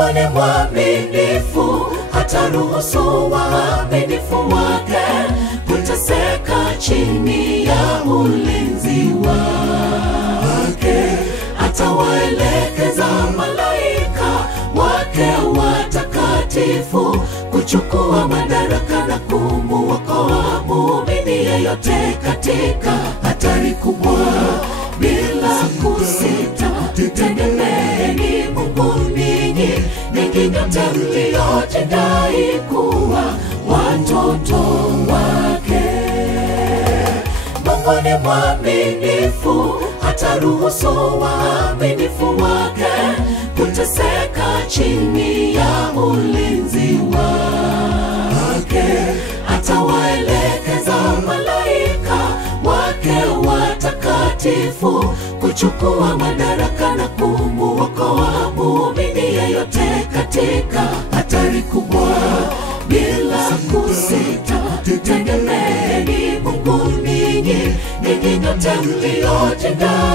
Mungu ni mwaminifu, hata ruhusu waaminifu wake kuteseka chini ya ulinzi wake. Atawaelekeza malaika wake watakatifu kuchukua madaraka na kumuokoa muumini yeyote katika hatari kubwa. Bila kusita, tegemeeni Mungu ninyi nyote mliojidai kuwa watoto wake. Mungu ni mwaminifu, hata ruhusu waaminifu wake kuteseka chini ya ulinzi wake. Atawaelekeza malaika wake watakatifu kuchukua madaraka na kumuokoa muumini yeyote katika hatari kubwa. Bila kusita, tegemeeni Mungu ninyi nyote mliojidai